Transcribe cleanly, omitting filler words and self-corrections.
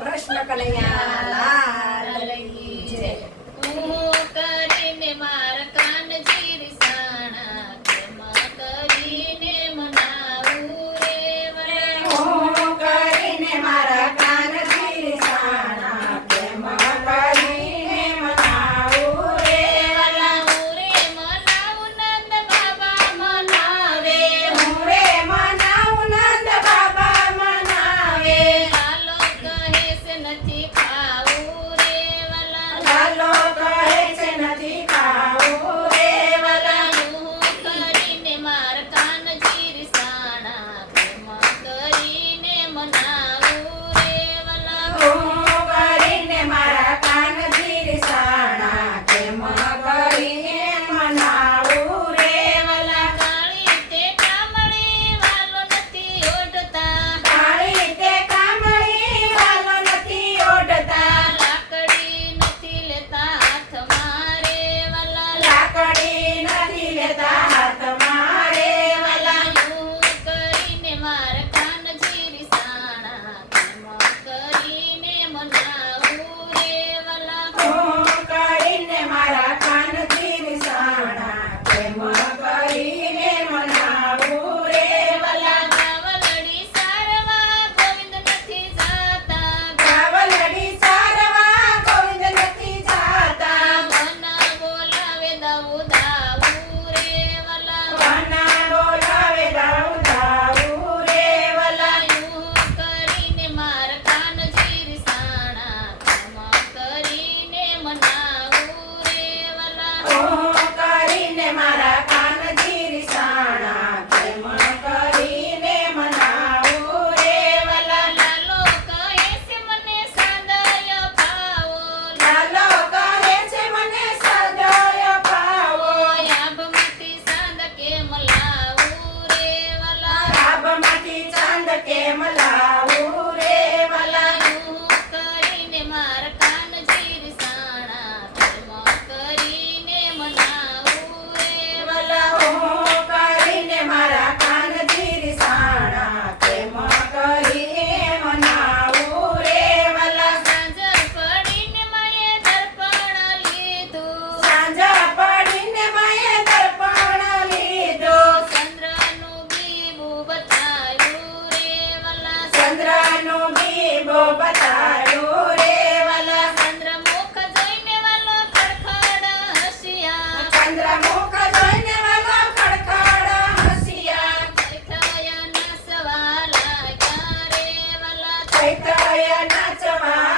કૃષ્ણ કનૈયા લાલ કી જય. હું કરીને માર કાનજી રીસાણા કેમાં કરીને મનાવું રે વલા. હું કરીને મારા કાનજી રીસાણા કેમ કરીને મનાવું રે વલા. હું રે મનાવું નંદ બાબા મનાવે. હું રે મનાવું નંદ બાબા મનાવે. લાલો કહે છે નથી ખાવું રે વલા. લાલો કહે છે નથી ખાવું રે વલા. હું કરીને માર કાનજી રીસાણા કેમાં કરીને મનાવું રે વલા. હું કરીને મારા કાનજી રીસાણા કેમ કરીને મનાવું રે વલા. કાળી તે કામળી વાલો નથી ઓઢતા. કાળી તે કામળી વાલો નથી ઓઢતા. લાકડી નથી લેતા હાથમાં રે વલા. લાકડી નથી લેતા હાથમાં રે વલા. હું કરીને માર કાનજી રીસાણા કેમાં કરીને મનાવું રે વલા. હું કરીને મારા કાનજી રીસાણા કેમ કરીને મનાવું રે વલા. ગાવલડી સારવા ગોવિંદ નથી જાતા. ગાવલડી સારવા ગોવિંદ નથી જાતા. મન બોલાવે દાઉ દાઉ રે વલા. વાના બોલાવે દાઉ દાઉ રે વલા. હું કરીને માર કાનજી રીસાણા કેમાં કરીને મનાવું રે વલા. હું કરીને મારા કાનજી રીસાણા કેમ કરીને મનાવું રે વલા. લાલો કહે છે મને સાદય પાવો. લાલો કહે છે મને સદય પાવો. આભમાંથી સાદ કેમ લાવું રે વલા. આભમાંથી ચાંદ કેમ લાવું રે વલા. હું કરીને માર કાનજી રીસાણા કેમાં કરીને મનાવું રે વલા. હું કરીને મારા કાનજી રીસાણા કેમ કરીને મનાવું રે વલા. સાંજ પડીને માએ દર્પણ લીધું. સાંજ પડીને માએ દર્પણ લીધું. ચંદ્રનું બીબું બતાવ્યું રે વલા. ચંદ્રનું બીબો બતાવ્યું રે વલા. ચંદ્રમુખ જોઈને વાલો ખડખડ હસ્યા. ચંદ્રમુખ જોઈને વાલો ખડખડ હસ્યા. થયા નાચવા લાગ્યા રે વલા. ચૈતન્ય નાચવા